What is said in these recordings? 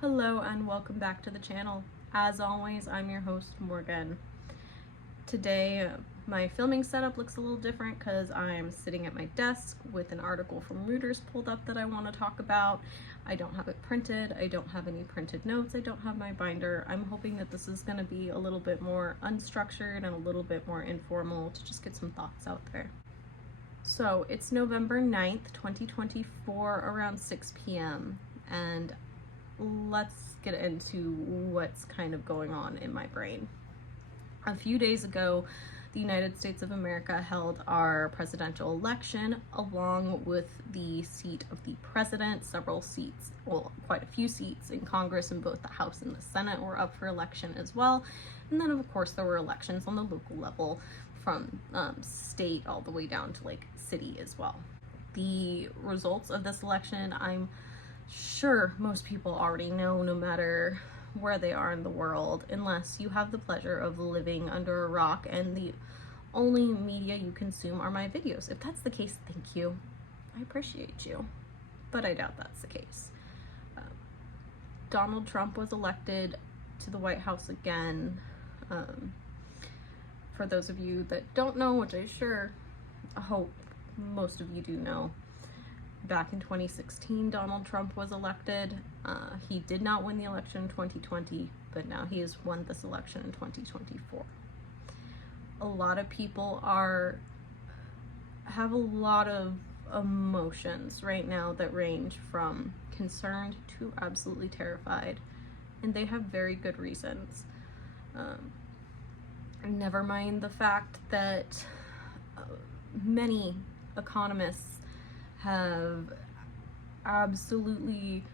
Hello and welcome back to the channel. As always, I'm your host, Morgan. Today, my filming setup looks a little different because I'm sitting at my desk with an article from Reuters pulled up that I want to talk about. I don't have it printed. I don't have any printed notes. I don't have my binder. I'm hoping that this is going to be a little bit more unstructured and a little bit more informal to just get some thoughts out there. So it's November 9th, 2024, around 6 p.m. and let's get into what's kind of going on in my brain. A few days ago, the United States of America held our presidential election along with the seat of the president. Several seats, well, quite a few seats in Congress in both the House and the Senate were up for election as well. And then of course there were elections on the local level from state all the way down to like city as well. The results of this election, I'm sure most people already know, no matter where they are in the world, unless you have the pleasure of living under a rock and the only media you consume are my videos. If that's the case, thank you. I appreciate you, but I doubt that's the case. Donald Trump was elected to the White House again. For those of you that don't know, which I sure hope most of you do know, back in 2016, Donald Trump was elected. He did not win the election in 2020, but now he has won this election in 2024. A lot of people have a lot of emotions right now that range from concerned to absolutely terrified, and they have very good reasons. Never mind the fact that many economists have absolutely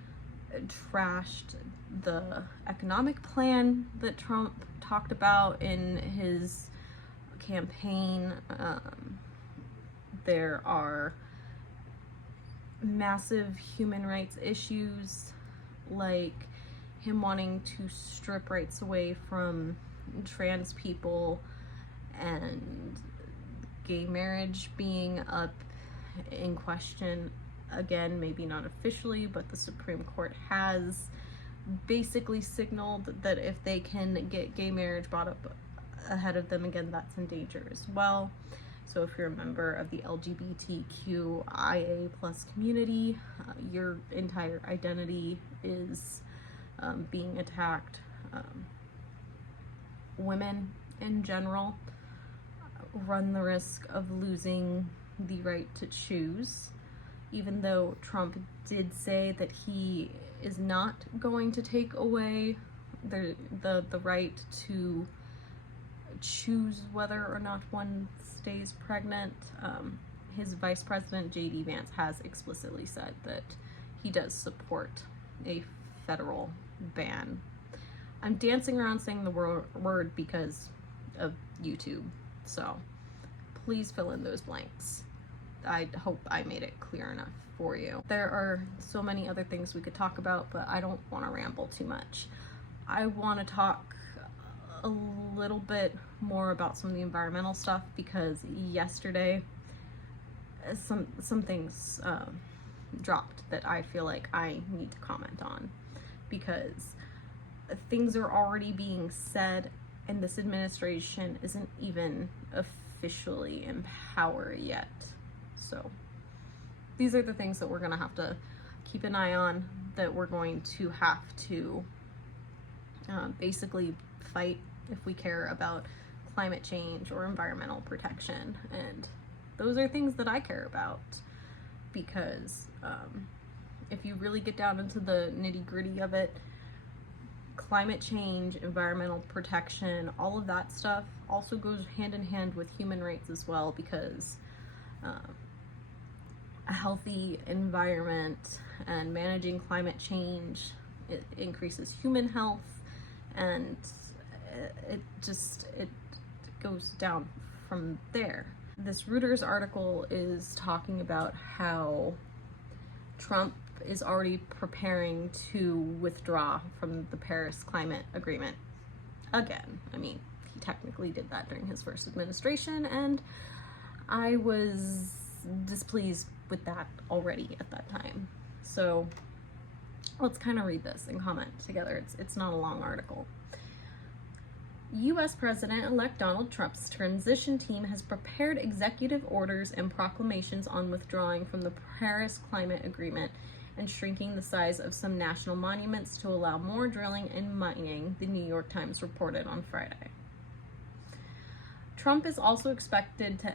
trashed the economic plan that Trump talked about in his campaign. There are massive human rights issues, like him wanting to strip rights away from trans people and gay marriage being up in question again, maybe not officially, but the Supreme Court has basically signaled that if they can get gay marriage brought up ahead of them again, that's in danger as well. So if you're a member of the LGBTQIA plus community, your entire identity is being attacked. Women in general run the risk of losing the right to choose, even though Trump did say that he is not going to take away the right to choose whether or not one stays pregnant. His vice president, J.D. Vance, has explicitly said that he does support a federal ban. I'm dancing around saying the word because of YouTube, so please fill in those blanks. I hope I made it clear enough for you. There are so many other things we could talk about, but I don't want to ramble too much. I want to talk a little bit more about some of the environmental stuff because yesterday some things dropped that I feel like I need to comment on, because things are already being said and this administration isn't even officially in power yet. So these are the things that we're going to have to keep an eye on, that we're going to have to basically fight if we care about climate change or environmental protection. And those are things that I care about, because if you really get down into the nitty-gritty of it, climate change, environmental protection, all of that stuff also goes hand in hand with human rights as well, because a healthy environment and managing climate change, it increases human health, and it goes down from there. This Reuters article is talking about how Trump is already preparing to withdraw from the Paris Climate Agreement again. I mean, he technically did that during his first administration, and I was displeased with that already at that time. So Let's kind of read this and comment together. It's not a long article. U.S. President-elect Donald Trump's transition team has prepared executive orders and proclamations on withdrawing from the Paris Climate Agreement and shrinking the size of some national monuments to allow more drilling and mining, the New York Times reported on Friday. Trump is also expected to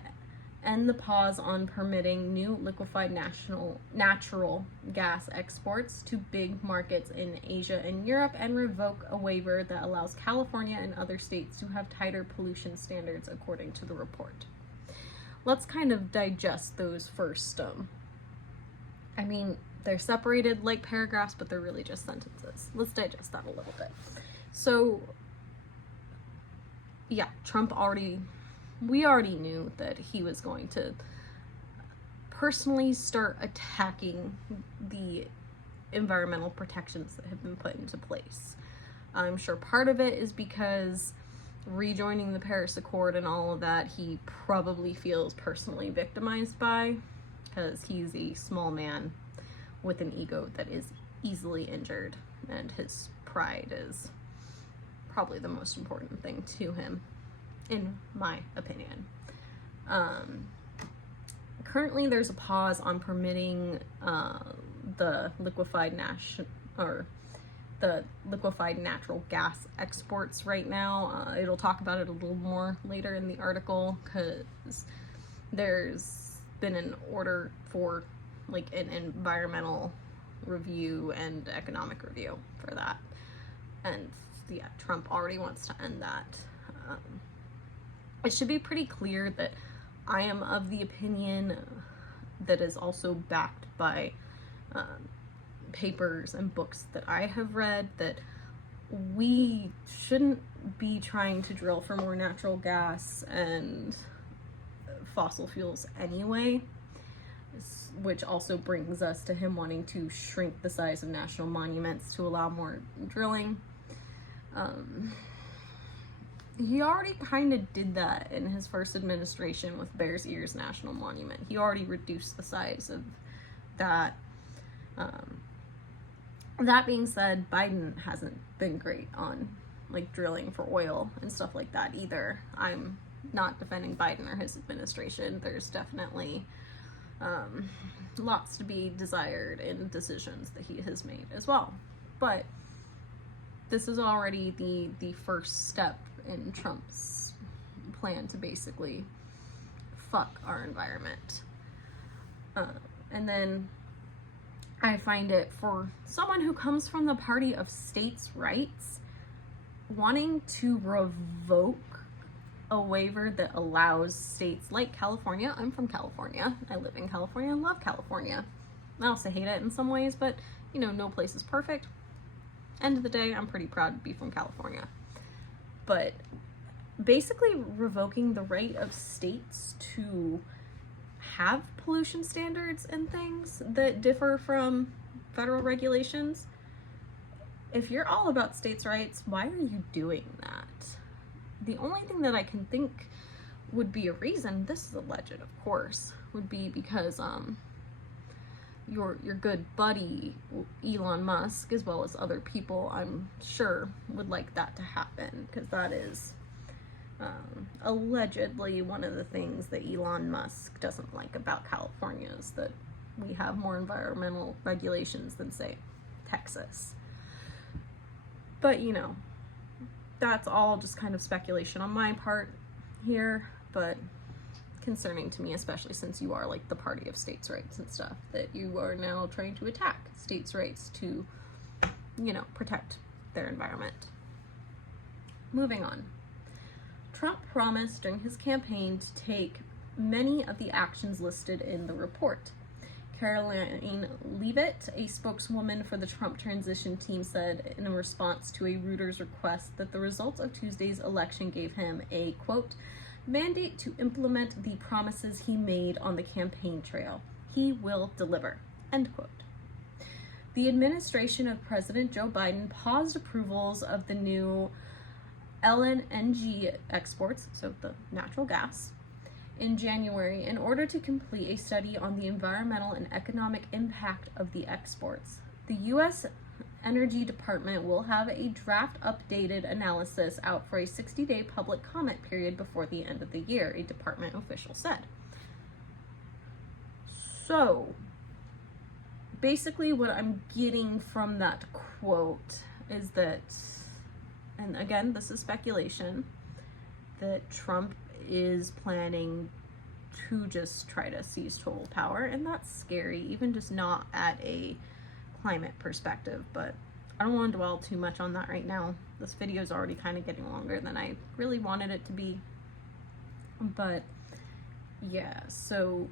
end the pause on permitting new liquefied natural gas exports to big markets in Asia and Europe and revoke a waiver that allows California and other states to have tighter pollution standards, according to the report. Let's kind of digest those first. They're separated like paragraphs, but they're really just sentences. Let's digest that a little bit. So, yeah, we already knew that he was going to personally start attacking the environmental protections that have been put into place. I'm sure part of it is because rejoining the Paris Accord and all of that, he probably feels personally victimized by, because he's a small man with an ego that is easily injured, and his pride is probably the most important thing to him, in my opinion. Currently, there's a pause on permitting the liquefied natural gas exports right now. It'll talk about it a little more later in the article, because there's been an order for like an environmental review and economic review for that. And yeah, Trump already wants to end that. It should be pretty clear that I am of the opinion that is also backed by papers and books that I have read, that we shouldn't be trying to drill for more natural gas and fossil fuels anyway, which also brings us to him wanting to shrink the size of national monuments to allow more drilling. He already kind of did that in his first administration with Bears Ears National Monument. He already reduced the size of that. That being said, Biden hasn't been great on like drilling for oil and stuff like that either. I'm not defending Biden or his administration. There's definitely lots to be desired in decisions that he has made as well. But this is already the first step in Trump's plan to basically fuck our environment. And then I find it, for someone who comes from the party of states' rights, wanting to revoke a waiver that allows states like California. I'm from California. I live in California. I love California. I also hate it in some ways, but you know, no place is perfect. End of the day, I'm pretty proud to be from California. But basically revoking the right of states to have pollution standards and things that differ from federal regulations. If you're all about states' rights, why are you doing that? The only thing that I can think would be a reason, this is alleged of course, would be because your good buddy Elon Musk, as well as other people, I'm sure would like that to happen, because that is allegedly one of the things that Elon Musk doesn't like about California, is that we have more environmental regulations than, say, Texas. But you know, that's all just kind of speculation on my part here, but concerning to me, especially since you are like the party of states' rights and stuff, that you are now trying to attack states' rights to, you know, protect their environment. Moving on. Trump promised during his campaign to take many of the actions listed in the report. Caroline Leavitt, a spokeswoman for the Trump transition team, said in a response to a Reuters request that the results of Tuesday's election gave him a, quote, mandate to implement the promises he made on the campaign trail. He will deliver, end quote. The administration of President Joe Biden paused approvals of the new LNG exports, so the natural gas, in January in order to complete a study on the environmental and economic impact of the exports. The U.S. Energy Department will have a draft updated analysis out for a 60-day public comment period before the end of the year, a department official said. So, basically what I'm getting from that quote is that, and again, this is speculation, that Trump is planning to just try to seize total power, and that's scary, even just not at a climate perspective, but I don't want to dwell too much on that right now. This video is already kind of getting longer than I really wanted it to be, but yeah, so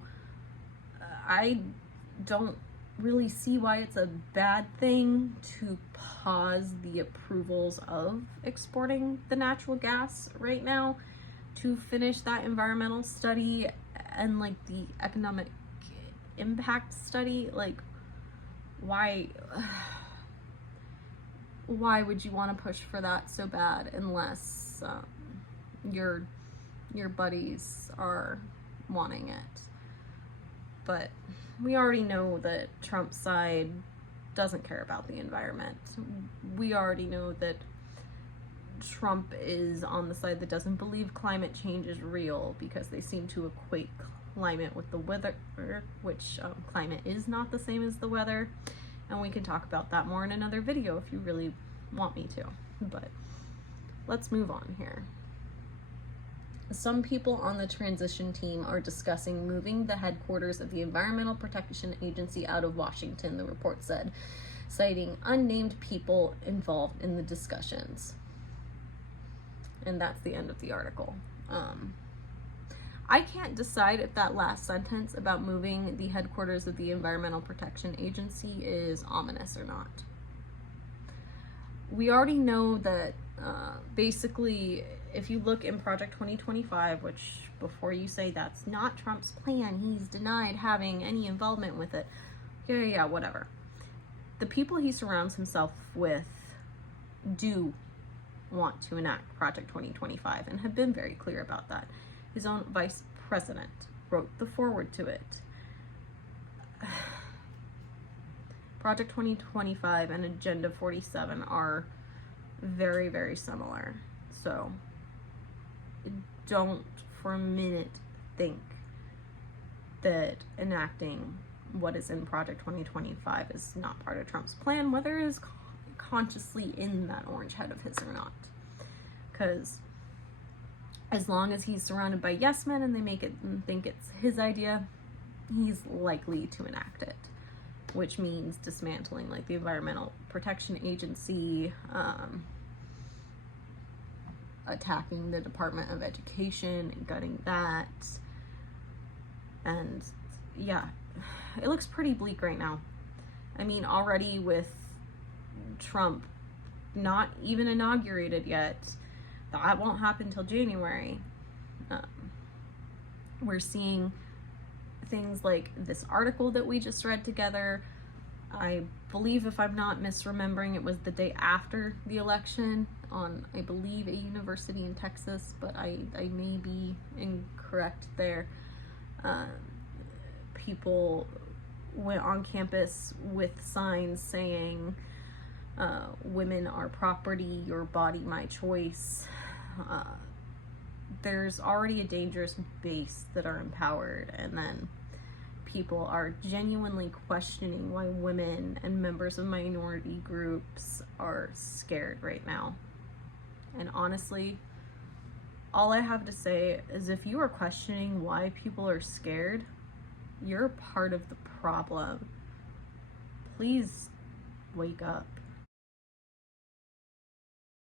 I don't really see why it's a bad thing to pause the approvals of exporting the natural gas right now to finish that environmental study and like the economic impact study. Like, why would you want to push for that so bad unless your buddies are wanting it? But we already know that Trump's side doesn't care about the environment. We already know that Trump is on the side that doesn't believe climate change is real because they seem to equate climate with the weather, which climate is not the same as the weather. And we can talk about that more in another video if you really want me to. But let's move on here. Some people on the transition team are discussing moving the headquarters of the Environmental Protection Agency out of Washington, the report said, citing unnamed people involved in the discussions. And that's the end of the article. I can't decide if that last sentence about moving the headquarters of the Environmental Protection Agency is ominous or not. We already know that basically, if you look in Project 2025, which before you say that's not Trump's plan, he's denied having any involvement with it. Yeah, whatever. The people he surrounds himself with do want to enact Project 2025 and have been very clear about that. His own vice president wrote the foreword to it. Project 2025 and Agenda 47 are very, very similar. So don't for a minute think that enacting what is in Project 2025 is not part of Trump's plan, whether it is consciously in that orange head of his or not. Because as long as he's surrounded by yes men and they make it and think it's his idea, he's likely to enact it, which means dismantling like the Environmental Protection Agency, attacking the Department of Education and gutting that. And yeah, it looks pretty bleak right now. I mean, already with Trump not even inaugurated yet, that won't happen till January. We're seeing things like this article that we just read together. I believe, if I'm not misremembering, it was the day after the election on, I believe, a university in Texas, but I may be incorrect there. People went on campus with signs saying, women are property, your body, my choice. There's already a dangerous base that are empowered, and then people are genuinely questioning why women and members of minority groups are scared right now. And honestly, all I have to say is if you are questioning why people are scared, you're part of the problem. Please wake up.